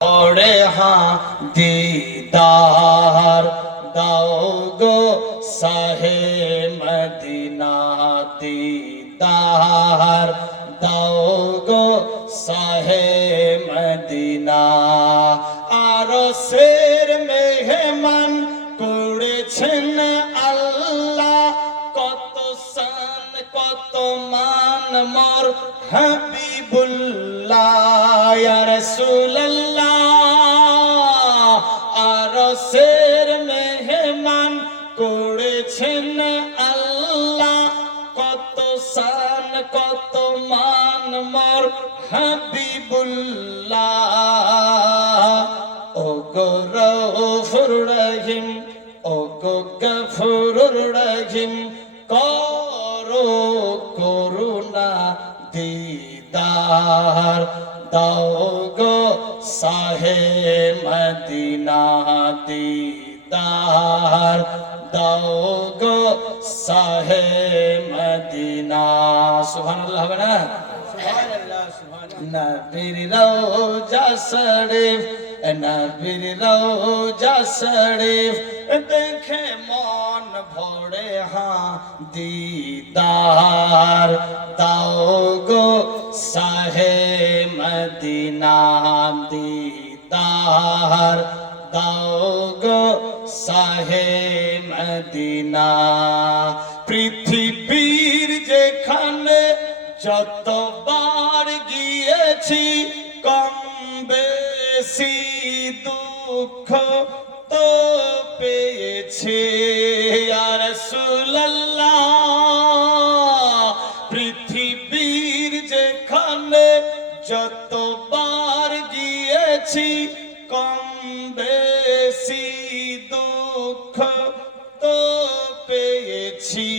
ওরে হ্যাঁ দিদার দাও গো শাহে মদিনা, দিদার দাও গো শাহে মদিনা। আরশের মেহমান করেছেন আল্লাহ, কত শান কত মান মোর হাবিবুল্লাহ। ইয়া রাসূলুল্লাহ আরশের মেহমান করেছেন আল্লাহ, কত শান কত মান মোর হাবিবুল্লাহ। ও গো রউফুর রহিম, ও গো গফুরুর রহিম, করো করুণা দিদার দাও গো শাহে মদিনা, দিদার দাও গো শাহে মদিনা। সুবহানাল্লাহ হবে না? নবীর রওজা শরীফ, নবীর রওজা শরীফ দেখে মন ভরে হ্যাঁ দিদার দাও গো শাহে মদিনা, দিদার দাও গো শাহে মদিনা। পৃথিবীর যেখানে যতবার গিয়েছি কম বেশি দুঃখ তো পেয়েছি। ইয়া রাসূলুল্লাহ পৃথিবীর যেখানে যতবার গিয়েছি কম বেশি দুঃখ তো পেয়েছি।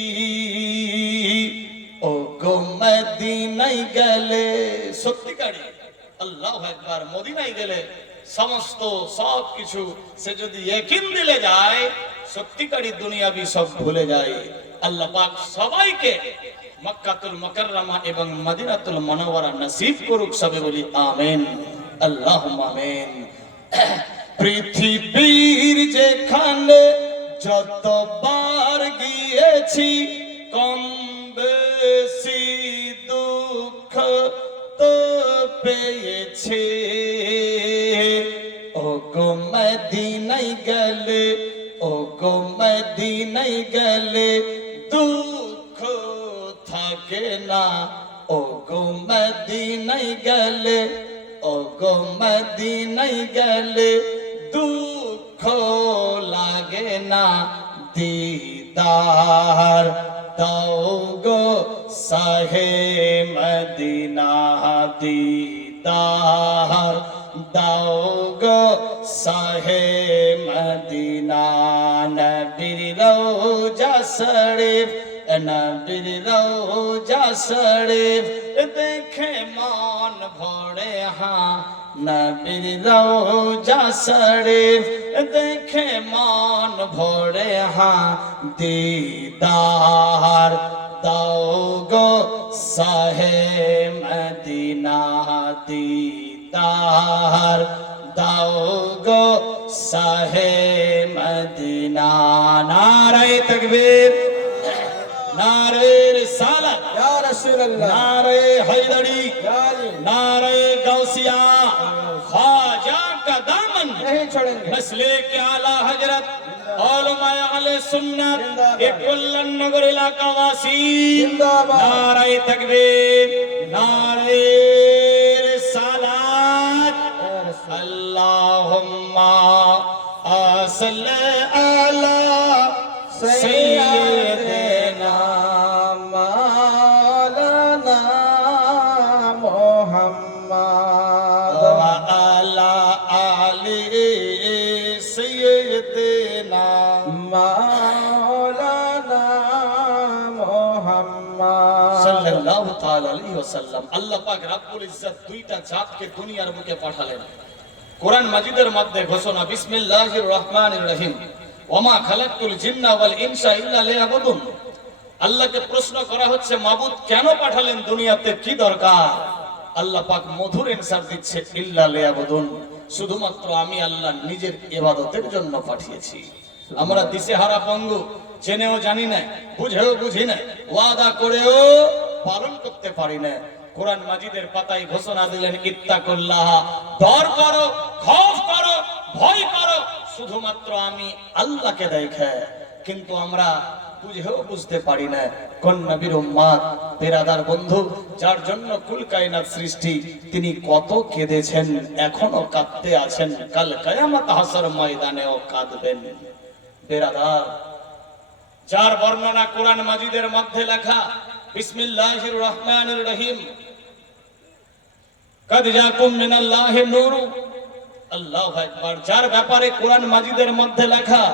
ও গো মদিনায় গেলে সত্যিকারী আল্লাহু আকবার, মদিনায় গেলে সমস্ত সব কিছু সে যদি ইয়াকিন দিলে যায় সত্যিকারী দুনিয়াবি সব ভুলে যায়। আল্লাহ পাক সবাইকে মক্কাতুল মুকাররমা এবং মদিনাতুল মুনাওয়ারা নসিব করুক, সবে বলি আমিন আল্লাহুম্মা আমিন। পৃথিবীর যেখানে যতবার গিয়েছি কম বেশি দুঃখ তো পেয়েছি। ও গো মদিনায় গেলে, ও গো মদিনায় গেলে দুঃখ থাকে না। ও গো মদিনায় গেলে, ও গো মদিনায় গেলে দুঃখ লাগে না। দিদার দাও গো শাহে মদিনা, দিদার দাও গো শাহে মদিনা। নবীর রওজা শরীফ, নবীর রওজা শরীফ দেখে মন ভরে হ্যাঁ, নবীর রওজা শরীফ দেখে মন ভরে হ্যাঁ দিদার দাও গো শাহে মদিনা, দিদার দাও গো শাহে মদিনা। নারে তাকবীর, নারে রিসালাত, ইয়া রাসূলুল্লাহ, নারে हैदरी, नारे गौसिया, ख्वाजा का दामन नहीं छोड़ेंगे। मसले के आला हजरत औलमाए अहले सुन्नत ये कुल्लन नगर इलाका वासी नारे तकबीर, नारे रिसालत। अल्लाहुम्मा सल्ली अला सय्यिदना मौलाना मुहम्मद व अला आलि सय्यिदना मौलाना मुहम्मद सल्लल्लाहु ताला अलैहि वसल्लम। আল্লাহ পাক রব্বুল ইজ্জত দুইটা জাতকে দুনিয়ার বুকে পাঠালেন। কোরআন মাজিদের মধ্যে ঘোষণা, বিসমিল্লাহির রহমানির রহিম, ওমা খালাকতুল জিন্না ওয়াল ইনসা ইল্লা লিয়াবুদুন। আল্লাহকে প্রশ্ন করা হচ্ছে, মাবুদ কেন পাঠালেন দুনিয়াতে, কি দরকার? আল্লাহ পাক মধুর অ্যানসার দিচ্ছে, ইল্লা লিয়াবুদুন, শুধুমাত্র আমি আল্লাহ নিজের ইবাদতের জন্য পাঠিয়েছি। আমরা দিশেহারা পঙ্গু, জেনেও জানি না, বুঝেও বুঝি না, ওয়াদা করেও পালন করতে পারি না। কোরআন মাজিদের পাতায় ঘোষণা দিলেন, ইত্তাকুল্লাহ, ডর করো, খৌফ করো, ভয় করো শুধুমাত্র আমি আল্লাহকে দেখে। কিন্তু আমরা বুঝেও বুঝতে পারি না কোন নবীর উম্মত। পেরাদার বন্ধু, যার জন্য কুল কায়নাত সৃষ্টি, তিনি কত কেঁদেছেন, এখনো কাঁদতে আছেন, কাল কিয়ামত হাসর ময়দানেও কাঁদবেন। পেরাদার, যার বর্ণনা কোরআন মাজিদের মধ্যে লেখা, বিসমিল্লাহির রহমানির রহিম, কাদ জাকুম মিনাল্লাহি নূর, আল্লাহু আকবার, যার ব্যাপারে কোরআন মাজিদের মধ্যে লেখা,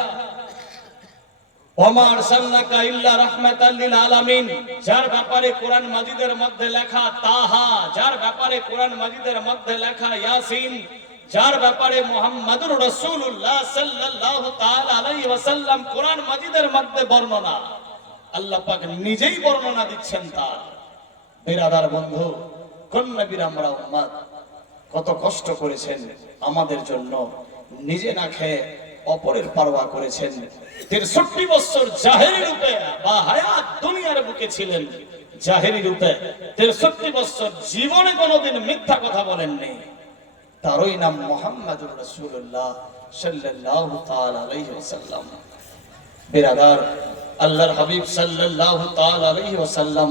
ওমা আরসালনাকা ইল্লা রাহমাতাল লিল আলামিন, যার ব্যাপারে কোরআন মাজিদের মধ্যে লেখা তাহা, যার ব্যাপারে কোরআন মাজিদের মধ্যে লেখা ইয়াসিন, যার ব্যাপারে মুহাম্মাদুর রাসূলুল্লাহ সাল্লাল্লাহু তাআলা আলাইহি ওয়াসাল্লাম কোরআন মাজিদের মধ্যে বর্ণনা, আল্লাহ পাক নিজেই বর্ণনা দিচ্ছেন তার। বিরাদার বন্ধু, কোন নবীর আমরা উম্মত, কত কষ্ট করেছেন আমাদের জন্য, নিজে না খেয়ে অপরের পারওয়া করেছেন। 63 বছর জাহেরি রূপে বা হায়াত দুনিয়ার বুকে ছিলেন, জাহেরি রূপে 63 বছর জীবনে কোনোদিন মিথ্যা কথা বলেননি। তারই নাম মুহাম্মাদুর রাসূলুল্লাহ সাল্লাল্লাহু তাআলা আলাইহি ওয়াসাল্লাম। বিরাদার, আল্লাহর হাবিব সাল্লাল্লাহু তাআলা আলাইহি ওয়াসাল্লাম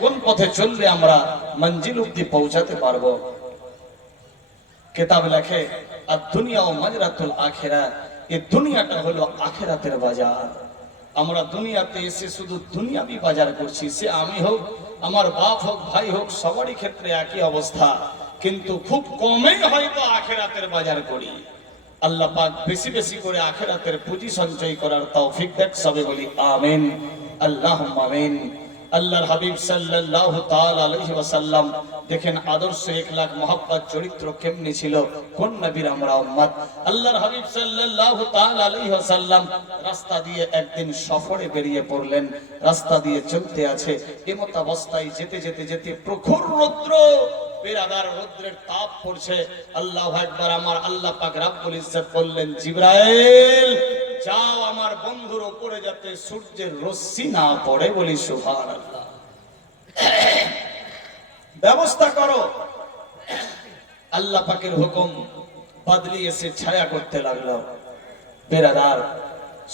কোন পথে চললে আমরা মঞ্জিল অবধি পৌঁছাতে পারবো? কিতাব লেখে, আদ-দুনিয়া ও মাজরাতুল আখিরা, এই দুনিয়াটা হলো আখিরাতের বাজার। আমরা দুনিয়াতে এসে শুধু দুনিয়াবি বাজার করছি, সে আমি হোক, আমার বাপ হোক, ভাই হোক, সবারই ক্ষেত্রে একই অবস্থা। কিন্তু খুব কমই হয়তো আখিরাতের বাজার করি। আল্লাহ পাক বেশি বেশি করে আখিরাতের পুঁজি সঞ্চয় করার তৌফিক দেখ, সবে বলি আমিন, আল্লাহুম্মা আমিন। আল্লাহর হাবিব সাল্লাল্লাহু তাআলা আলাইহি ওয়াসাল্লাম, দেখেন আদর্শ ইখলাক মহব্বত চরিত্র কেমনি ছিল, কোন নবীর আমরা উম্মত। আল্লাহর হাবিব সাল্লাল্লাহু তাআলা আলাইহি ওয়াসাল্লাম রাস্তা দিয়ে একদিন সফরে বেরিয়ে পড়লেন, রাস্তা দিয়ে চলতে আছে, এমত অবস্থায় যেতে যেতে যেতে প্রখর রৌদ্র, বিরাদার রৌদ্রের তাপ পড়ছে। আল্লাহু আকবার, আমার আল্লাহ পাক রব্বুল ইজ্জত বললেন, জিবরাইল যাও আমার বন্ধুর উপরে যাতে সূর্যের রশ্মি না পড়ে, বলি সুবহানাল্লাহ, ব্যবস্থা করো। আল্লাহ পাকের হুকুম, বাদলি এসে ছায়া করতে লাগলো। বিরাদার,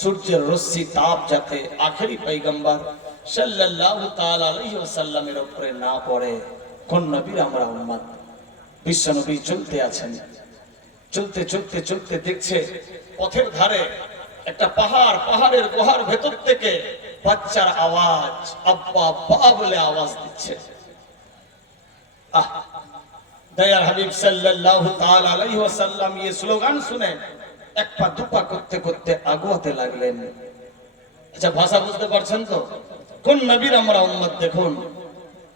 সূর্যের রশ্মি তাপ যাতে আখেরি পয়গম্বর সাল্লাল্লাহু তাআলা আলাইহি ওয়াসাল্লামের উপরে না পড়ে, কোন নবীর আমরা উম্মত। বিশ্ব নবী চলতে আছেন, চলতে চলতে চলতে দেখছে পথের ধারে একটা পাহাড়, পাহাড়ের গুহার ভেতর থেকে বাচ্চার আওয়াজ, আব্বা আব্বা বলে আওয়াজ দিচ্ছে। দয়ার হাবিব সাল্লাল্লাহু তাআলা আলাইহি ওয়াসাল্লাম এই স্লোগান শুনে এক পা দুপা করতে করতে আগুয়াতে লাগলেন। আচ্ছা, ভাষা বুঝতে পারছেন তো? কোন নবীর আমরা উম্মত। দেখুন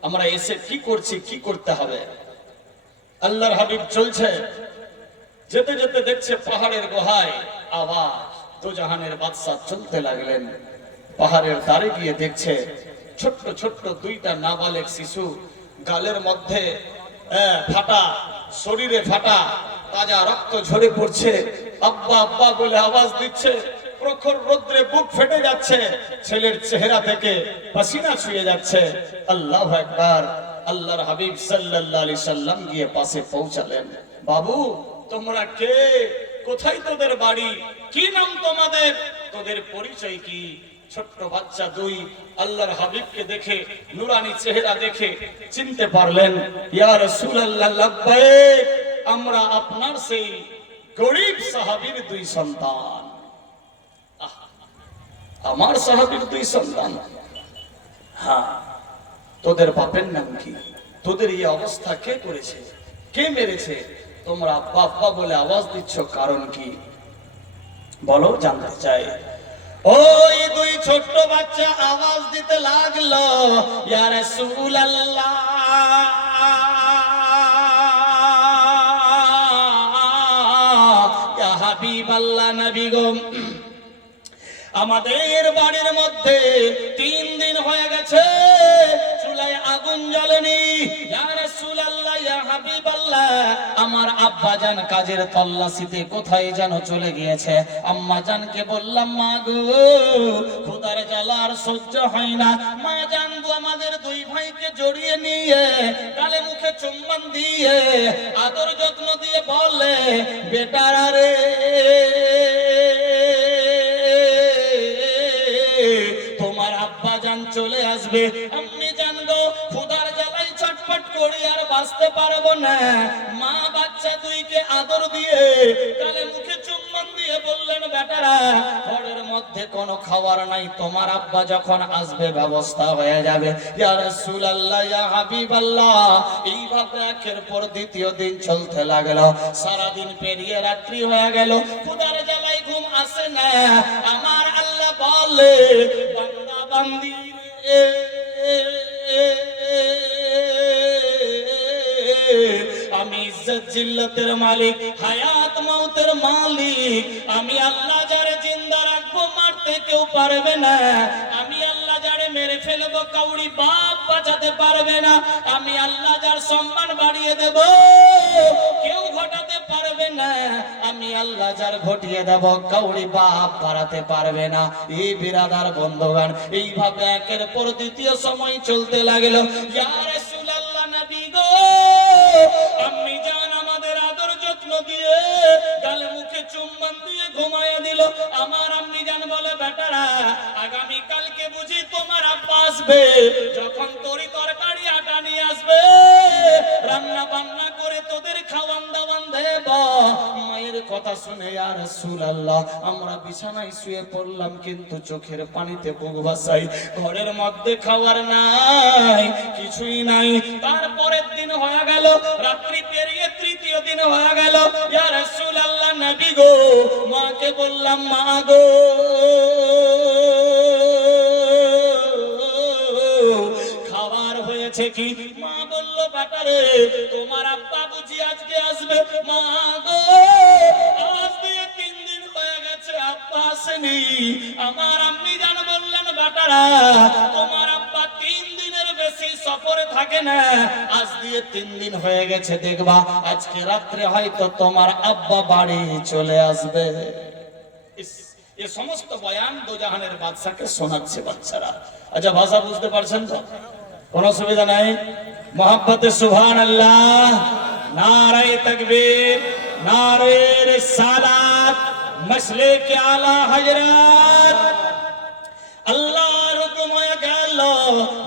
আমরা এসে কি করছি, কি করতে হবে। আল্লাহর হাবিব চলছে, যেতে যেতে দেখছে পাহাড়ের গুহায় আওয়াজ। দু জাহানের বাদশা চলতে লাগলেন। পাহাড়ের ধারে গিয়ে দেখছে ছোট্ট ছোট্ট দুইটা নাবালেক শিশু, গালের মধ্যে ফাটা, শরীরে ফাটা, তাজা রক্ত ঝরে পড়ছে, আব্বা আব্বা বলে আওয়াজ দিচ্ছে। প্রখর রৌদ্রে বুক ফেটে যাচ্ছে, ছেলের চেহারা থেকে পাসিনা ছুঁয়ে যাচ্ছে। আল্লাহু আকবার। আল্লাহর হাবিব সাল্লাল্লাহু আলাইহি সাল্লাম গিয়ে পাশে পৌঁছালেন। বাবু, তোমরা কে? কোথায় তোদের বাড়ি? কি নাম তোমাদের? তোদের পরিচয় কি? ছোট্ট বাচ্চা দুই আল্লাহর হাবিবকে দেখে, নুরানি চেহারা দেখে চিনতে পারলেন। ইয়া রাসূলুল্লাহ, লাব্বাইক, আমরা আপনার সেই গরীব সাহাবীর দুই সন্তান। আমার সাহাবীর দুই সন্তান? হ্যাঁ। তোদের বাপের নাম কি? তোদের এই অবস্থা কে করেছে? কে মেরেছে? তোমরা বাবা বলে আওয়াজ দিচ্ছ, কারণ কি বলো, জানতে চাই। ওই দুই ছোট্ট বাচ্চা আওয়াজ দিতে লাগলো, ইয়া রাসূলুল্লাহ, ইয়া হাবিবাল্লাহ, নবী গো, আমাদের বাড়ির মধ্যে 3 দিন হয়ে গেছে চুলায় আগুন আগুন জ্বলেনি। ইয়া রাসূলুল্লাহ, ইয়া হাবিবাল্লাহ, আমার আব্বাজান কাজের তল্লাশিতে কোথায় যেন চলে গিয়েছে। আম্মা জানকে বললাম, মা গো, খোদার জ্বালা আর সহ্য হয় না। মা জান গো, আমাদের দুই ভাইকে জড়িয়ে নিয়ে গালে মুখে চুম্বন দিয়ে আদর যত্ন দিয়ে বলে, বেটারা রে, তোমার আব্বা জান চলে আসবে। আম্মি জান গো, খোদার জ্বালাই ছটফট করি আর বাঁচতে পারবো না। মা বাচ্চা দুইকে আদর দিয়ে গালে মুখে চুম্বন দিয়ে বললেন, বেটারা, ঘরের মধ্যে কোনো খাবার নাই, তোমার আব্বা যখন আসবে ব্যবস্থা হয়ে যাবে। ইয়া রাসূলুল্লাহ, ইয়া হাবিবাল্লাহ, এইভাবে একের পর দ্বিতীয় দিন চলতে লাগলো। সারাদিন পেরিয়ে রাত্রি হয়ে গেল, খোদার জ্বালাই ঘুম আসে না। আমার আল্লাহ বলে, বান্দা বান্দি রে, আমি ইজ্জত জিল্লতের মালিক, হায়াত মউতের মালিক। আমি আল্লাহ যারে জিন্দা রাখবো মারতে কেউ পারবে না। আমি আল্লাহ যারে মেরে ফেলবো কাউরি বাপ বাঁচাতে পারবে না। আমি আল্লাহ যার সম্মান বাড়িয়ে দেব কেউ ঘটাতে পারবে না। আমি আল্লাহ যার ঘটিয়ে দেব কাউরি বাপ বাড়াতে পারবে না। এই বিরাদার বন্ধুগণ, এইভাবে একের পর দ্বিতীয় সময় চলতে লাগলো। ইয়া রাসূলুল্লাহ, নবী গো, আম্মি জান আমাদের আদর যত্ন দিয়ে গালে মুখে চুম্বন দিয়ে ঘুমায়ে দিল। আমার আম্মি জান বলে, বেটারা, আগামী কালকে বুঝি তোমার আব্বা আসবে, যখন তরি তরকারি আটা নিয়ে আসবে, রান্না বান্না করে তোদের খাওয়ান দাওয়ান দেব। মায়ের কথা শুনে ইয়া রাসূলুল্লাহ আমরা বিছানায় শুয়ে পড়লাম, কিন্তু চোখের পানিতে বুক ভাসাই। ঘরের মধ্যে খাবার নাই, কিছুই নাই। তারপরের দিন হয়ে গেল, রাত্রি পেরিয়ে তৃতীয় দিন হয়ে গেল। ইয়া রাসূলুল্লাহ, নবী গো, মাকে বললাম, মা গো, খাবার হয়েছে কি? মা বলল, বেটারে, তোমার আব্বা বুঝি আজকে আসবে। মা গো, আজ দিয়ে 3 দিন হয়ে গেছে আব্বা আসেনি। আমার আম্মি জান বললেন, বেটারা, তোমার আব্বা 3 দিনের বেশি সফরে থাকে না। আজ দিয়ে 3 দিন হয়ে গেছে, দেখবা আজকে রাত্রে হয়তো তোমার আব্বা বাড়ি চলে আসবে। এই সমস্ত বয়ান দোজাহানের বাদশাকে শোনাচ্ছে বাচ্চারা। আচ্ছা, ভাষা বুঝতে পারছেন তো? কোনো অসুবিধা নাই? মোহাব্বতে সুবহানাল্লাহ, নারায়ে তাকবীর, নারায়ে রিসালাত, মাসলিক আলা হযরত। আল্লাহর হুকুম হয়ে গেল।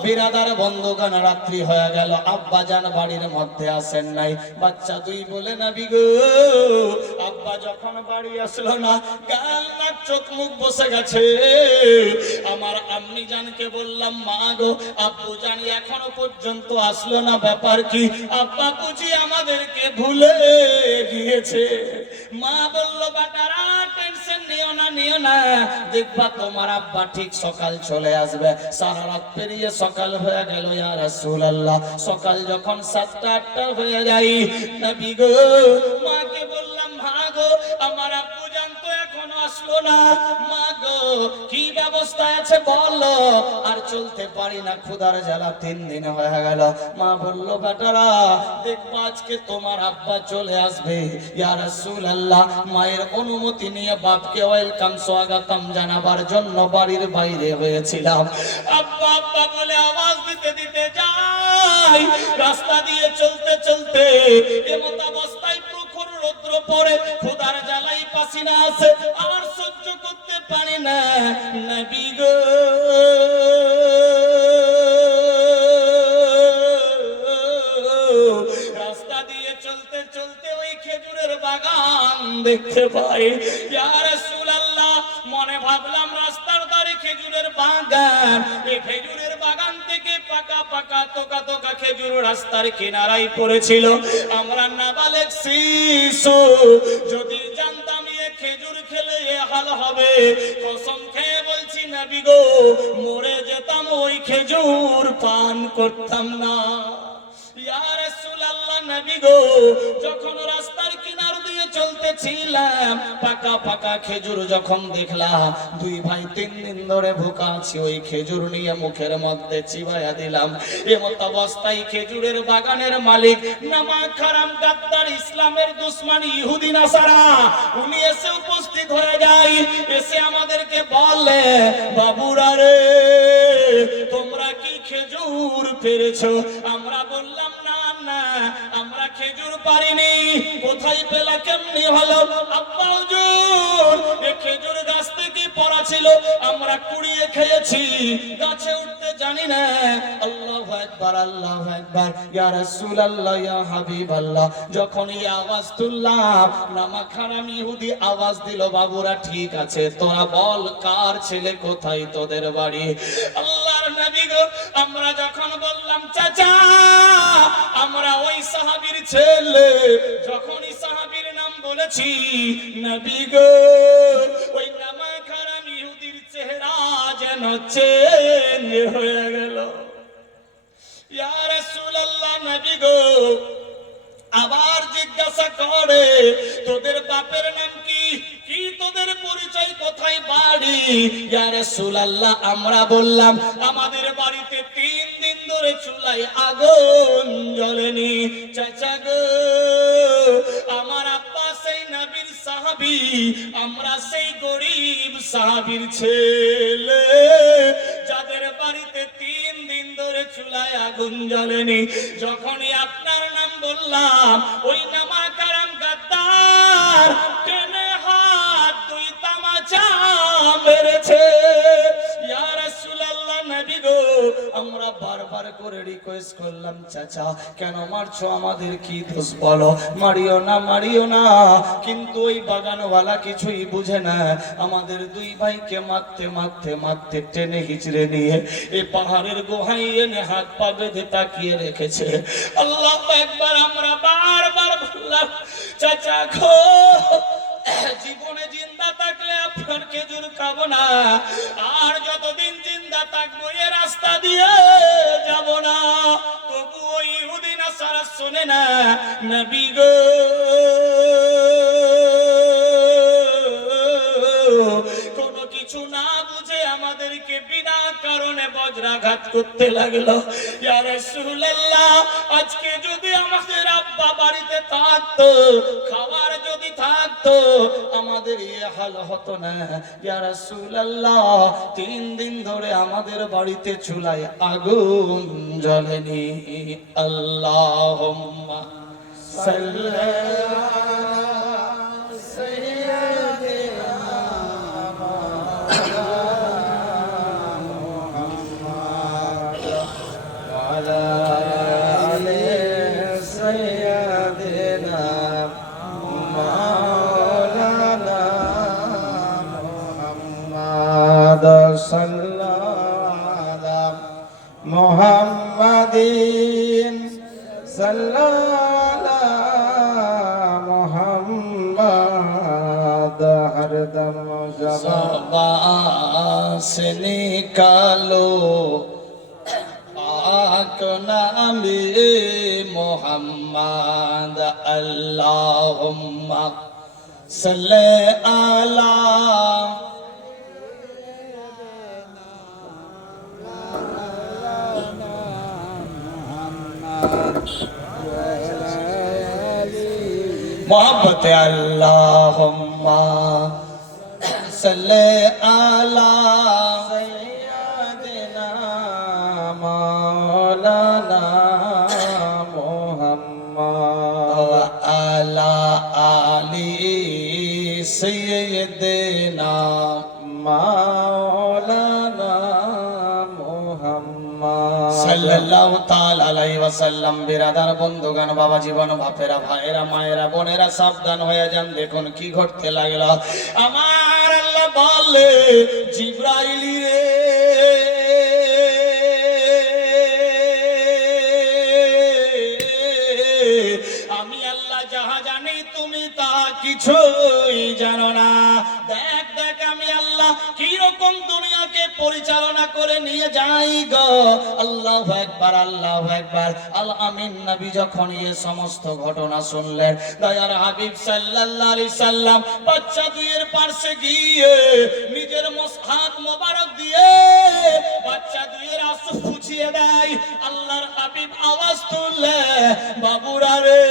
বিরাদার বন্ধুগণ, রাত্রি হয়ে গেল, আব্বা জান বাড়ির মধ্যে আসেন নাই। বাচ্চা দুই বলে, নবী গো, আব্বা যখন বাড়ি আসলো না, গাল নাক চোখ মুখ বসে গেছে। আমার আম্মি জানকে বললাম, মা গো, আব্বু জান এখনো পর্যন্ত আসলো না, ব্যাপার কি? আব্বা বুঝি আমাদেরকে ভুলে গিয়েছে। মা বলল, বেটারা, টেনশন নিও না, নিও না, দেখবা তোমার আব্বা ঠিক সকাল চলে আসবে। সারা রাত পেরিয়ে সকাল হয়ে গেল। ইয়া রাসূলুল্লাহ, সকাল যখন 7টা-8টা হয়ে যায়, নবী গো, মাকে বললাম, মা গো, আমার আব্বু জান তো এখনো আসলো না। মা গো, কি ব্যবস্থা আছে বলো। আর চলতে পারি না, ক্ষুধার জ্বালা 3 দিন হয়ে গেল। মা বলল, বেটারা, দেখবা আজকে তোমার আব্বা চলে আসবে। ইয়া রাসূলুল্লাহ, মায়ের অনুমতি নিয়ে বাপকে ওয়েলকাম স্বাগতম জানাবার জন্য বাড়ির বাইরে হয়েছিলাম। আব্বা আব্বা বলে আওয়াজ দিতে দিতে যাই। রাস্তা দিয়ে চলতে চলতে এমত অবস্থায় প্রখর রৌদ্র পড়ে, ক্ষুধার জ্বালাই পাসিনা আসে, আর সহ্য করতে পারি না। নবী গো, রাস্তা দিয়ে চলতে চলতে ওই খেজুরের বাগান দেখতে পাই। ইয়া রাসূলুল্লাহ, মনে ভাবলাম রাস্তার ধারে খেজুরের বাগান। এই খেজুরের বাগান থেকে পাকা পাকা তোকা তোকা খেজুর রাস্তার কিনারায় পড়েছিল। আমরা নাবালেগ শিশু, যদি জানতাম এ খেজুর খেলে এ হাল হবে, কসম খেয়ে বলছি নবী গো, মরে যেতাম, ওই খেজুর পান করতাম না। ইয়া রাসূলুল্লাহ, নবী গো, যখন রাস্তার কিনার দিয়ে চলতে বসেছিলাম, পাকা পাকা খেজুর যখন দেখলাম, দুই ভাই 3 দিন ধরে ভুকা আছি, ওই খেজুর নিয়ে মুখের মধ্যে চিবাইয়া দিলাম। এমত অবস্থায় খেজুরের বাগানের মালিক নামাক হারাম গাদ্দার ইসলামের দুশমন ইহুদি নাসারা উনি এসে উপস্থিত হয়ে যায়, এসে আমাদেরকে বলে, বাবুরা রে তোমরা কি খেজুর পেরেছো? আমরা বললাম না না, আমরা খেজুর পারিনি। কোথায় পেলা, কেমনি হলো? আব্বা হুজুর, এই খেজুর গাছ থেকে পড়া ছিল, আমরা কুড়িয়ে খেয়েছি, গাছে উঠতে জানি না। আল্লাহু আকবার, আল্লাহু আকবার, ইয়া রাসূলুল্লাহ, ইয়া হাবিবাল্লাহ। যখন এই আওয়াজ তুললাম, নামাক হারাম ইহুদি আওয়াজ দিল, বাবুরা ঠিক আছে, তোরা বল কার ছেলে, কোথায় তোদের বাড়ি? আল্লাহর নবী গো, আমরা যখন বললাম চাচা আমরা ওই সাহাবীর ছেলে, যখনই সাহাবীর নাম বলেছি, নবী গো ওই নামাক হারাম ইহুদির চেহারা যেন চেঞ্জ হয়ে গেল। ইয়া রাসূলুল্লাহ, নবী গো আবার জিজ্ঞাসা করে, তোদের বাপের নাম কি? কি তোদের পরিচয়, কোথায় বাড়ি? ইয়া রাসূলুল্লাহ, আমরা বললাম আমাদের বাড়িতে 3 দিন ধরে চুলায় আগুন জ্বলেনি। চাচা গো, আমার আব্বা সেই নবীর সাহাবী, আমরা সেই গরিব সাহাবীর ছেলে, যাদের বাড়িতে 3 দিন ধরে চুলায় আগুন জ্বলেনি। যখনই আপনার নাম বললাম, ওই নামাক হারাম গাদ্দার টেনে হাত 2 তামাচা মেরেছে। ইয়া রাসূলুল্লাহ, নবী গো আমরা বারবার করে রিকোয়েস্ট করলাম, চাচা কেন মারছো, আমাদের কি দোষ বলো, মারিও না মারিও না। কিন্তু ওই বাগানওয়ালা কিছুই বুঝে না, আমাদের 2 ভাইকে মারতে মারতে মারতে টেনে হিচড়ে নিয়ে এই পাহাড়ের গুহায় এনে হাত পা বেঁধে তাকিয়ে রেখেছে। আল্লাহু আকবার, আমরা বারবার বললাম, চাচা গো জীবনে জিন্দা থাকলে আপনার খেজুর খাবো না, আর যতদিন জিন্দা থাকবো এ রাস্তা দিয়ে যাব না। তবু ওই ইহুদি নাসারা শোনে না। নবী গো কোনো কিছু না বুঝে আমাদেরকে বিনা কারণে বজ্রাঘাত করতে লাগলো। ইয়া রাসূলুল্লাহ, আজকে যদি আমাদের আব্বা বাড়িতে থাকতো, খাবার যদি থাকতো, আমাদের এই হাল হতো না। ইয়া রাসূলুল্লাহ, 3 দিন ধরে আমাদের বাড়িতে চুলায় আগুন জ্বলেনি। আল্লাহুম্মা সাল্লি আলা সাইয়্যিদিনা মুহাম্মদ ওয়া আলা আলি সাইয়্যিদিনা মাওলানা মুহাম্মদ সাল্লাল্লাহু আলা মুহাম্মাদিন সাল্লাল্লাহু আলা মুহাম্মদ হরদম ज़बान से निकालो पाक नामे मोहम्मद अल्लाहुम्मा सल्ले अला मोहब्बत अल्लाहुम्मा सल्ले अला सय्यदिना मौलाना मुहम्मद अला आली सय्यदिना मौलाना मुहम्मद সাল্লাল্লাহু তাআলা আলাইহি ওয়াসাল্লাম। বিরাদার বন্ধুগণ, বাবা জীবন, বাপেরা, ভাইয়েরা, মায়েরা, বোনেরা সাবধান হয়ে যান। দেখুন কি ঘটতে লাগলো। আমার আল্লাহ বলে, জিবরাইল রে আমি আল্লাহ যাহা জানি তুমি তা কিছুই জানো না। দেখ দেখ আমি আল্লাহ কি রকম দুনিয়াকে পরিচালনা করে নিয়ে যাই গো। আল্লাহু আকবার, আল্লাহু আকবার। আল আমিন নবী যখন এই সমস্ত ঘটনা শুনলেন, দয়ার হাবিব সাল্লাল্লাহু আলাইহি সাল্লাম বাচ্চা দুইয়ের পাশে গিয়ে নিজের হাত মোবারক দিয়ে বাচ্চা দুইয়ের আঁসু মুছিয়ে দেয়। আল্লাহর হাবিব আওয়াজ তুললে, বাবুরা রে,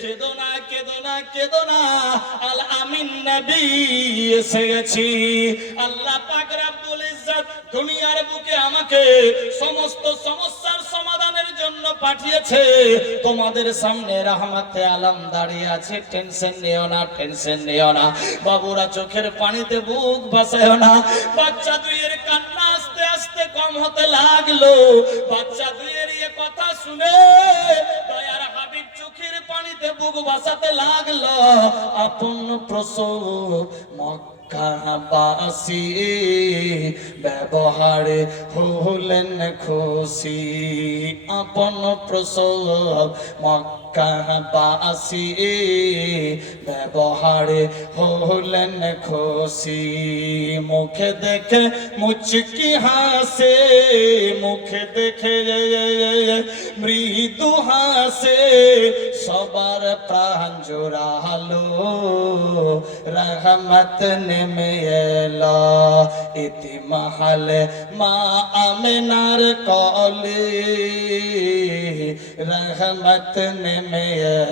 কেঁদো না, কেঁদো না, কেঁদো না, আল আমিন নবী এসে গেছি। আল্লাহ পাক রব্বুল ইজ্জত দুনিয়ার বুকে আমাকে সমস্ত সমস্যার সমাধানের জন্য পাঠিয়েছে। তোমাদের সামনে রাহমাতে আলম দাঁড়িয়ে আছে, টেনশন নিও না, টেনশন নিও না। বাবুরা চোখের পানিতে বুক ভাসায় না। বাচ্চা দুইয়ের কান্না আস্তে আস্তে কম হতে লাগলো। বাচ্চা দুইয়ের এই কথা শুনে দয়ার হাবিব চোখের পানিতে বুক ভাসাতে লাগলো। আপন প্রসব মক্কাবাসী ব্যবহারে হলেন খুশি। আপন প্রসব মক্কাবাসী ব্যবহারে হলেন খুশি। মুখে দেখে মুচকি হাসে, মুখে দেখে মৃদু হাসে, সবার প্রাণ জোড়ালো। রহমত নেমে এলো ইতিমহালে মা আমিনার কলে। রহমত নেমে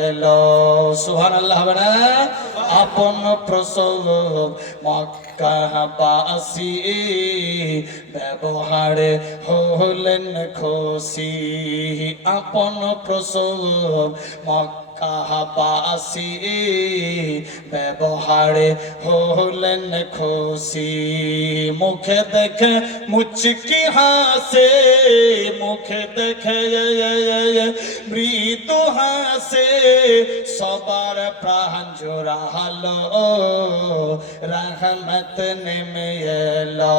এলো, সুবহানাল্লাহ বলে। আপন প্রসব মক্কাবাসী ব্যবহারে হলেন খুশি। আপন প্রসব মক্কাবাসী ব্যবহারে হলেন খুশি। মুখে দেখে মুচকি হাসে, মুখে দেখে মৃদু হাসে, সবার প্রাণ জোড়ালো। রহমত নেমে এলো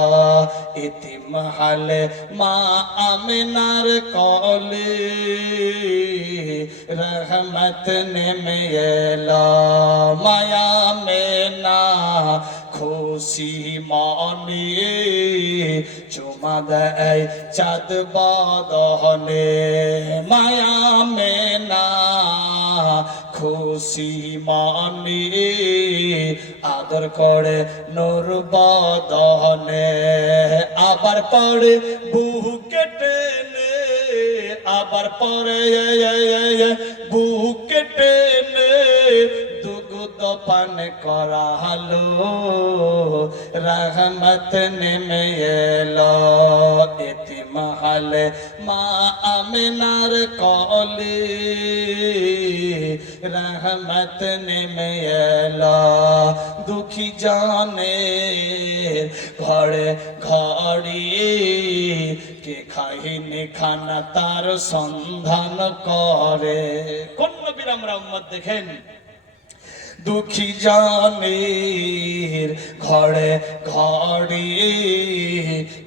ইতিমহালে মা আমিনার কলে। রহমত নেমে এলো মায়া মেনা খুশি মনে। চুমা দেয় চাঁদ বদনে, মায়া মেনা খুশি মনে। আদর করে নূর বদনে, আবার পরে বুকে টেনে, আবার পরে বুকে টেনে দুগুদ পান করালো। রহমত নেমে এলো ইতিমহালে মা আমিনার কলে। রহমত নেমে এলো দুঃখী জানে ঘরে ঘরে। কে খাইনি খানা তার সন্ধান করে। কোন নবীর আমরা উম্মত দেখেন? দুঃখী জানের ঘরে ঘরে।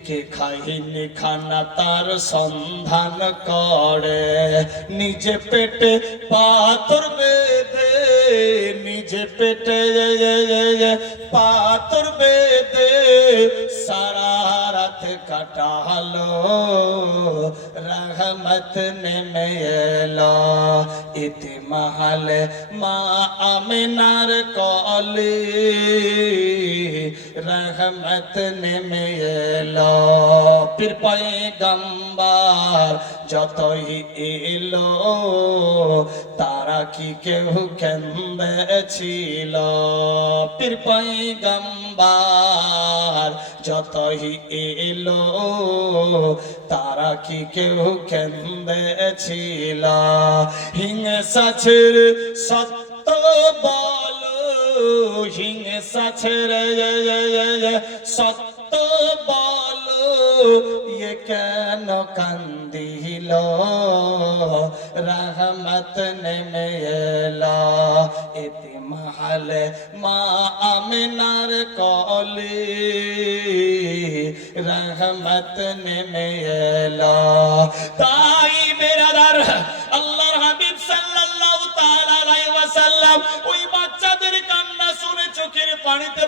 কে খাইনি খানা তার সন্ধান করে। নিজে পেটে পাথর বেঁধে, নিজে পেটে পাথর বেঁধে সারা রাত কাটালো। রহমত নেমে এলো ইতিমহালে মা আমিনার কলে। রহমত নেমে এলো পীর পয়গম্বর যতই এলো। তারা কি কেউ কেঁদেছিল? পীর পয়গম্বর যতই এলো। তারা কি কেউ কেঁদেছিল? হিংসা ছেড়ে সত্য বলো, হিংসা ছেড়ে সত্য বলো। ये কেন কান্দিল? রহমত নেমে এলো ইতিমহালে মা আমিনার কলে। রহমত নেমে এলো। তাই বেরাদার আল্লাহর হাবিব সাল্লাল্লাহু তাআলা আলাইহি ওয়াসাল্লাম ওই বাচ্চাদের কান্না শুনে চোখের পানিতে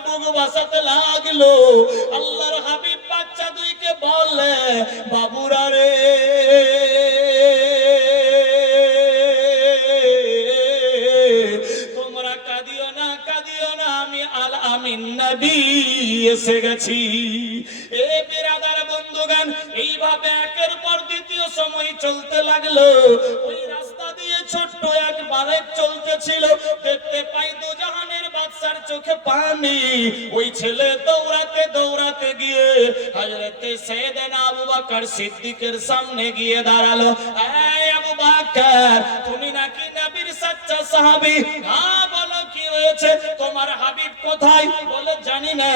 নবী এসে গেছি। এ বিরাদার বন্ধুগণ, এইভাবে একের পর দ্বিতীয় সময় চলতে লাগলো। ওই রাস্তা দিয়ে ছোট্ট এক বালক চলতেছিল, দেখতে পাই দুজাহানের বাদশার চোখে পানি। ওই ছেলে দৌড়াতে দৌড়াতে গিয়ে হযরতে সাইয়েদনা আবু বকর সিদ্দিকের সামনে গিয়ে দাঁড়ালো। এই আবু বকর, তুমি নাকি নবীর সচ্চা সাহাবী? হ্যাঁ, বলো কি হয়েছে? তোমার হাবিব কোথায়? বলে জানি না।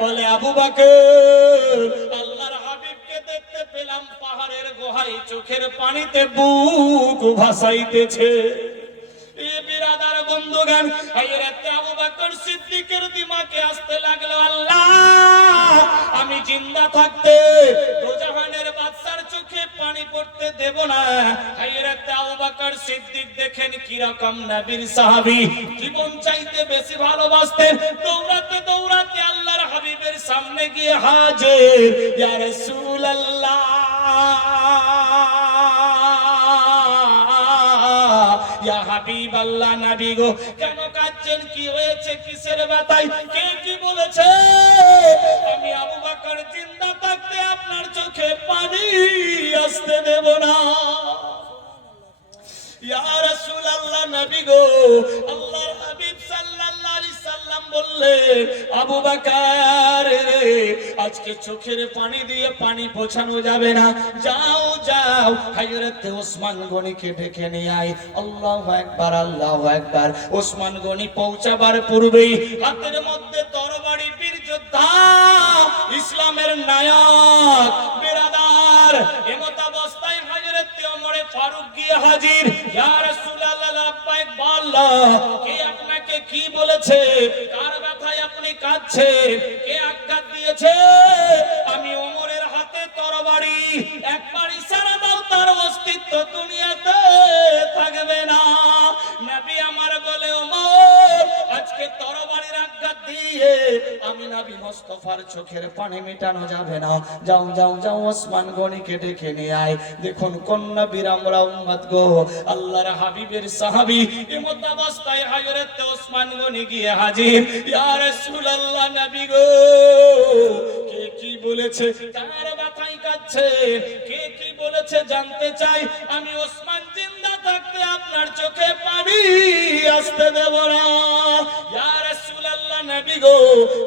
বলে আবু বকর, আল্লাহর হাবিবকে দেখতে পেলাম পাহাড়ের গুহায়, চোখের পানিতে বুক ভাসাইতেছে। এ বিরাদার বন্ধুগণ, হযরত আবু বকর সিদ্দিকের দিমাগে আসতে লাগলো, আল্লাহ, আমি জিন্দা থাকতে দোজাহানের বাদশার চোখে পানি পড়তে দেব না। হযরত আবু বকর সিদ্দিক দেখেন কি রকম নবীর সাহাবী, জীবন চাইতে বেশি ভালোবাসতেন। দৌড়াতে দৌড়াতে আল্লাহর হাবিবের সামনে গিয়ে হাজির। ইয়া রাসূলুল্লাহ, ইয়া হাবিব আল্লাহ, নবী গো, কেন কাঁদছেন? কি হয়েছে? কিসের ব্যথায়? কে কি বলেছে? আমি আবু বকর জিন্দা থাকতে আপনার চোখে পানি আসতে দেব না। ইয়া রাসূলুল্লাহ, নবী গো, আল্লাহর হাবিব সাল্লাল্লাহু আলাইহি সাল্লাম বললেন, আবু বকর রে, আজকে চোখের পানি দিয়ে পানি পোছানো যাবে না। যাও যাও, হযরত ওসমান গনিকে ডেকে নিয়ে আয়। আল্লাহু আকবার, আল্লাহু আকবার। ওসমান গনি পৌঁছাবার পূর্বেই হাতের মধ্যে তরবারি, বীর যোদ্ধা, ইসলামের নায়ক বিরাদার, এমত অবস্থায় হযরত ওমরে ফারুক গিয়ে হাজির। ইয়া রাসূলুল্লাহ, লাব্বাইক, বলো, কে আপনাকে কি বলেছে? কার ব্যথায় আপনি কাঁদছেন? কে আঘাত দিয়েছে? আমি ওমরের হাতে তরবারি, একবার ইশারা দাও, তার অস্তিত্ব দুনিয়াতে থাকবে না। নবী আমার বলে, ওমর, আজকে তরবারির আঘাত দিয়ে আমি নবী মুস্তাফার চোখের পানি মেটানো যাবে না। যাও যাও যাও, ওসমান গনিকে ডেকে নিয়ে আয়। দেখুন কোন নবীর আমরা উম্মত গো, আল্লাহর হাবিবের সাহাবী। এমত অবস্থায় হযরত ওসমান গনি গিয়ে হাজির। ইয়া রাসূলুল্লাহ, নবী গো, কে কি বলেছে? কার ব্যথায় কাঁদছে? কে কি বলেছে জানতে চাই। আমি ওসমান জিন্দা থাকতে আপনার চোখে পানি আসতে দেব না। ইয়া রাসূলুল্লাহ, নবী গো,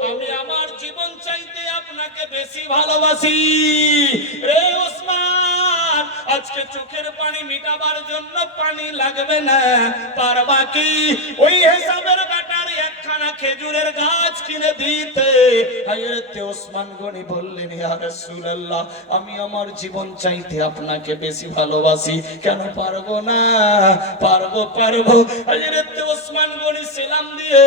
আমি আমার জীবন চাইতে আপনাকে বেশি ভালোবাসি। রে ওসমান, আজকে চোখের পানি মিটাবার জন্য পানি লাগবে না, পারবা কি ওই হিসাবের ব্যাটার একখানা খেজুরের গাছ কিনে দিতে? হযরত ওসমান গনি বললেন, ইয়া রাসূলুল্লাহ, আমি আমার জীবন চাইতে আপনাকে বেশি ভালোবাসি। কেন পারবো না? পারবো, পারবো। হযরত ওসমান গনি সালাম দিয়ে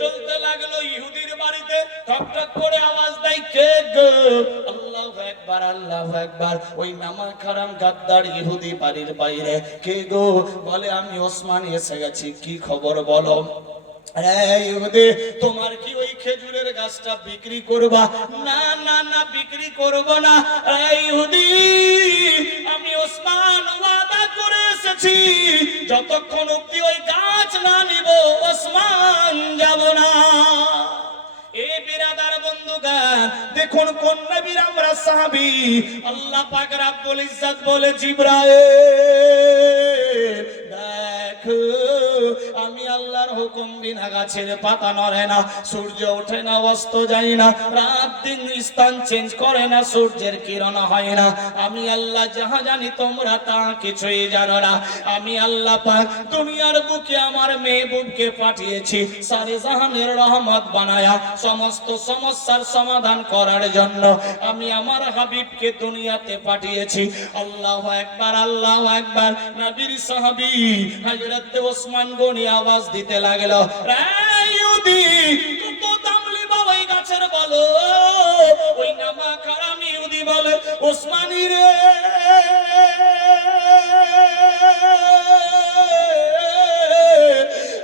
চলতে লাগলো ইহুদির বাড়িতে। ঠক ঠক করে আওয়াজ দেয়, কে গো? আল্লাহু আকবার, আল্লাহু আকবার। ওই নামা খারাম গাদ্দার ইহুদি বাড়ির বাইরে। কে গো? বলে, আমি ওসমান এসে গেছি। কি খবর বলো? ইহুদি, তোমার কি ওই খেজুরের গাছটা বিক্রি করবা? না না না, বিক্রি করব না। ইহুদি, আমি ওসমান ওয়াদা করে এসেছি, যতক্ষণ অবধি ওই গাছ না নিব ওসমান যাব না। এ বিরাদার বন্ধুগণ, দেখুন কোন নবীর আমরা সাহাবী। আল্লাহ পাক রব্বুল ইজ্জত বলে, জিবরাইল, দেখো, আমি আল্লাহর হুকুম বিনা গাছের পাতা নড়ে না, সূর্য ওঠে না, অস্ত যায় না, রাত দিন স্থান চেঞ্জ করে না, সূর্যের কিরণ হয় না। আমি আল্লাহ যাহা জানি, তোমরা তা কিছুই জানো না। আমি আল্লাহ পাক দুনিয়ার বুকে আমার মেহবুবকে পাঠিয়েছি সারে জাহানের রহমত বানায়া সমস্ত সমস্যার সমাধান করার জন্য। আমি আমার হাবিবকে দুনিয়াতে পাঠিয়েছি। আল্লাহু আকবার, আল্লাহু আকবার। নবীর সাহাবী হযরত ওসমান গনি আওয়াজ দিতে লাগলো, ইহুদি, কত দাম লিবা ওই গাছের বলো? ওই নামা খারাম ইহুদি বলে, ওসমানী রে,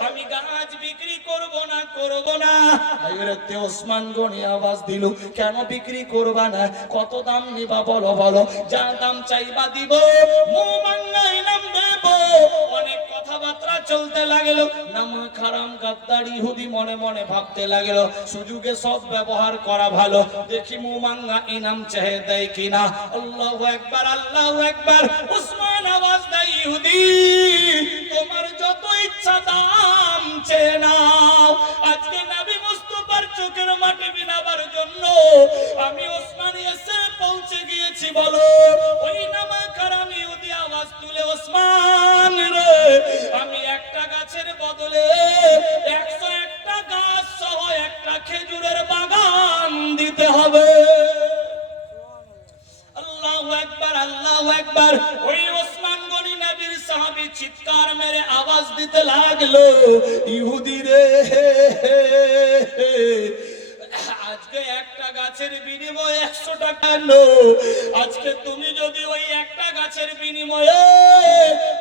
আমি গাছ বিক্রি করব না, করব না। হযরত ওসমান গনি আওয়াজ দিল, কেন বিক্রি করবা না? কত দাম নিবা বলো, বলো। যা দাম চাইবা দিব, মুমাঙ্গাই নাম দেব। অনেক কথাবার্তা চলতে লাগলো। নামা খারাম গাদ্দার ইহুদি মনে মনে ভাবতে লাগলো সুযোগে সব ব্যবহার করা ভালো, দেখি মুমাঙ্গা ইনাম চেয়ে দেয় কিনা। আল্লাহু আকবার, আল্লাহু আকবার। উসমান আওয়াজ দেয়, ইহুদি তোমার যত ইচ্ছা দাম চেয়ে নাও, আজকে নবী মুস্তাফার চোখের মাটি বিনাবার জন্য আমি ওসমান এসে পৌঁছে গিয়েছি। বলো ওই নামা খারাম ইহুদি আওয়াজ তুলে, ওসমান রে আমি একটা গাছের বদলে 101টা গাছ সহ একটা খেজুরের বাগান দিতে হবে। আল্লাহু আকবার, আল্লাহু আকবার। ওই ওসমান গনি নবীর সাহাবী চিৎকার মেরে আওয়াজ দিতে লাগলো, ইহুদি রে আজকে একটা গাছের বিনিময়ে 100 টাকা নো, আজকে তুমি যদি ওই একটা গাছের বিনিময়ে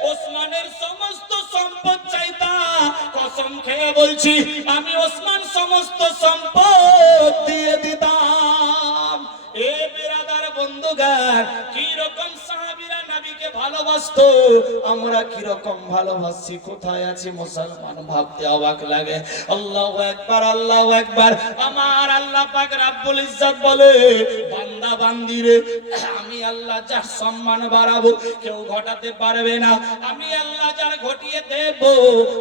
ওসমানের সমস্ত সম্পদ চাইতা, কসম খেয়ে বলছি আমি ওসমান সমস্ত সম্পদ দিয়ে দিতাম। এ বিরাদার বন্ধুগান, কি রকম সাহাবীরা নবীকে ভালোবাসতো, আমরা কি রকম ভালোবাসি, কোথায় আছি মুসলমান ভাবতে অবাক লাগে। আল্লাহু আকবার, আল্লাহু আকবার। আমার আল্লাহ পাক রব্বুল ইজ্জত বলে, বান্দা বান্দিরে আমি আল্লাহ যার সম্মান বাড়াবো কেউ ঘটাতে পারবে না, আমি আল্লাহ যার ঘটিয়ে দেব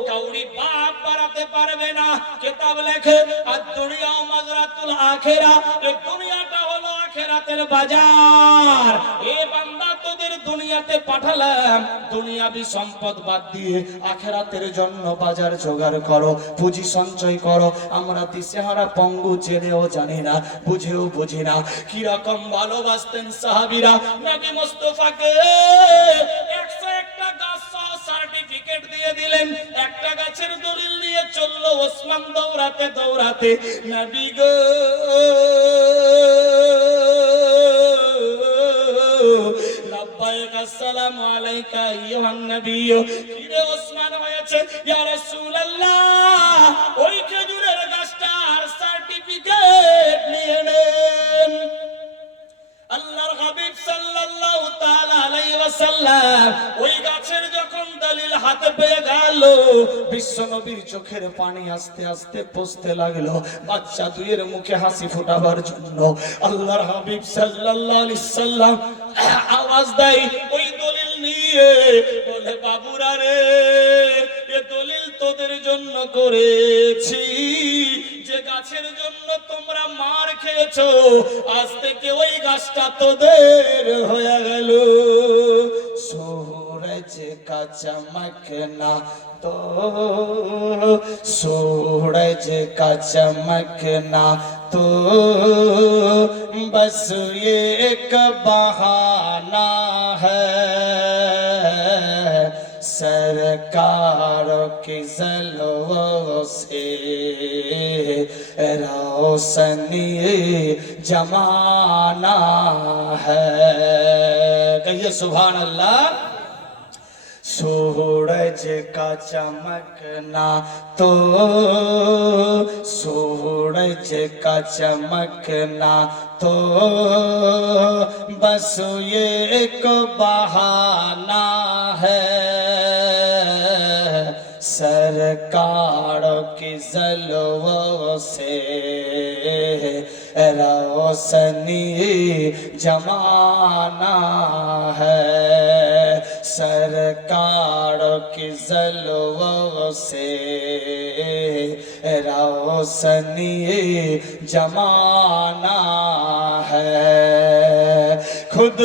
কাউরি বাপ বাড়াতে পারবে না। কিতাব লেখে আর দুনিয়া মাজরাতুল আখিরা, এই দুনিয়াটা হলো আখিরাতের বাজার। এ বান্দা তোদের দুনিয়াতে পাঠালাম, দুনিয়াবি সম্পদ বাদ দিয়ে আখিরাতের জন্য বাজার জোগাড় করো, পুঁজি সঞ্চয় করো। আমরা দিশেহারা পঙ্গু জেনেও জানি না, বুঝেও বুঝি না কি রকম ভালোবাসতেন সাহাবীরা নবী মুস্তাফাকে। 101টা গাছ সহ সার্টিফিকেট দিয়ে দিলেন, একটা গাছের দলিল নিয়ে চললো ওসমান দৌড়াতে দৌড়াতে। নবী গো লাব্বাইক আসসালামু আলাইকা আইয়ুহান নবী। কি রে ওসমান হয়েছে? ইয়া রাসূলুল্লাহ ওই খেজুরের গাছটার সার্টিফিকেট নিয়ে নেন। আল্লাহর হাবিব সাল্লাল্লাহু তাআলা আলাইহি ওয়াসাল্লাম ওই গাছের যখন দলিল হাতে পেয়ে গেল, বিশ্ব নবীর চোখের পানি আস্তে আস্তে পড়তে লাগলো, বাচ্চা দুইয়ের মুখে হাসি ফোটাবার জন্য। আল্লাহর হাবিব সাল্লাল্লাহু আলাইহি সাল্লাম আওয়াজ দেয় ওই দলিল নিয়ে, বলে বাবুরা রে এ দলিল তোদের জন্য করেছি, যে গাছের জন্য তোমরা মার খেয়েছো আজ থেকে ওই গাছটা তোদের হয়ে গেল। सूरज का चमकना तो सूरज का चमकना तो बस ये एक बहाना है, सरकारों की जलवों से रोशनी जमाना है। कहिए सुभान अल्लाह। सूरज का चमकना तो सूरज का चमकना तो बस ये एक बहाना है, सरकारों की जलवों से रोशनी जमाना है, सरकारों की जलवों से रोशनी जमाना है। खुद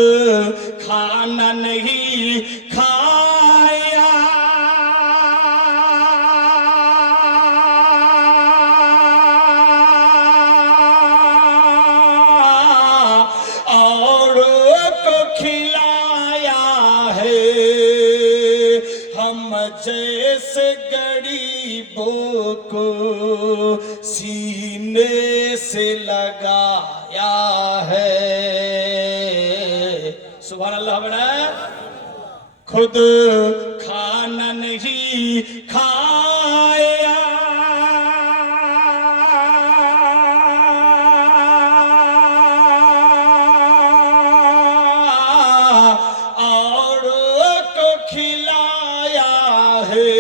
खाना नहीं खाया और को खिलाया है, हम जैसे गरीबों को सीने से लगाया है। सुभान अल्लाह बड़ा। खुद खाना नहीं खाया और को खिलाया है,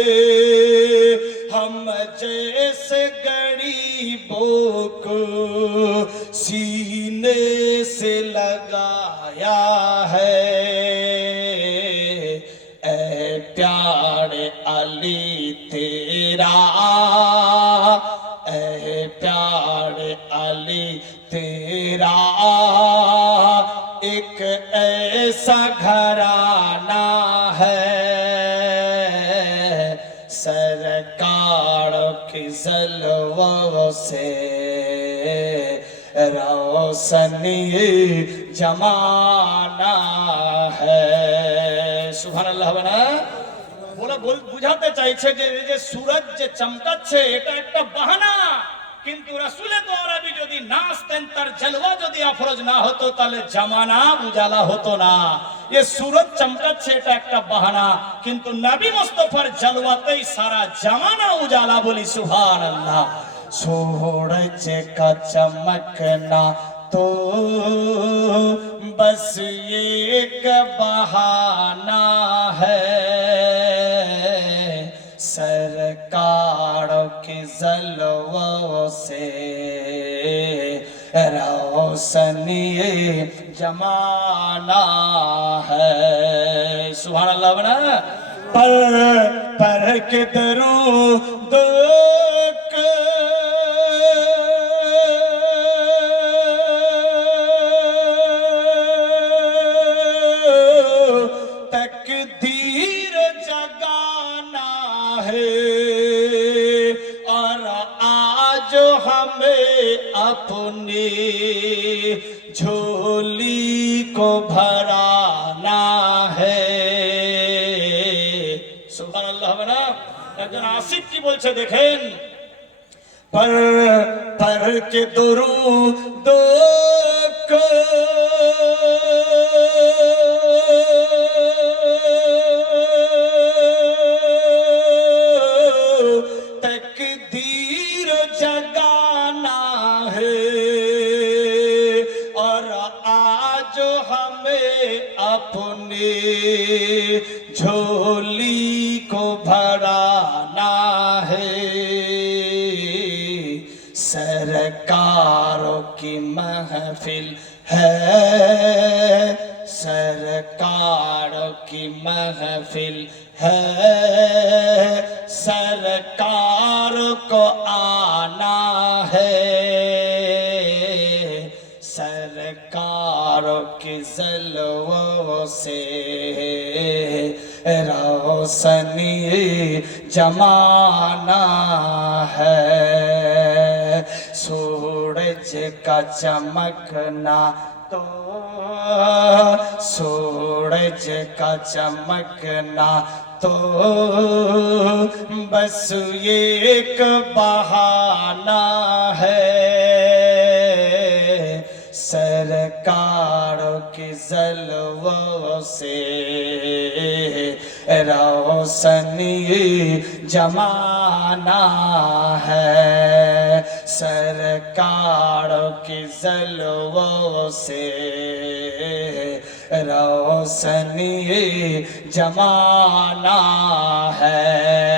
प्यारे अली तेरा, ऐ प्यारे अली तेरा, एक ऐसा घराना है, सरकार की जलवों से रोशनी जमाना है। সুবহানাল্লাহ হবে না? বলে বুঝাতে চাইছে যে এই যে সূরজ যে চমকাচ্ছে এটা একটা বাহানা, কিন্তু রাসূলে তো আরবি যদি না আসতেন, তার জলওয়া যদি আফরোজ না হতো, তাহলে জামানা উজালা হতো না। ये सूरज चमकाচ্ছে এটা একটা বাহানা, কিন্তু নবী মুস্তাফার জলওয়াতেই সারা জামানা উজালা। বলি সুবহানাল্লাহ। सूरज का चमकना तो बस एक बहाना है, सरकार के जलवों से रोशनी जमाना है। सुभान अल्लाह बना। पर के दरूद तकदीर जगाना है, और आज हमें अपनी झोली को भराना है। सुभान अल्लाह बना। একজন আশিক কি বলছে দেখেন, पर के दुरूद को तकदीर जगाना है, और आज हमें अपनी झोली को भराना है, सरकारों की महफिल है, सरकारों की महफिल है, सरकार को आना है, सरकारों के जलवों से रोशनी जमाना है, सूरज का चमकना तो सूरज का चमकना तो बस ये एक बहाना है, सरकारों के जलवों से रोशनी जमाना है, सरकारों के जलवों से रोशनी जमाना है।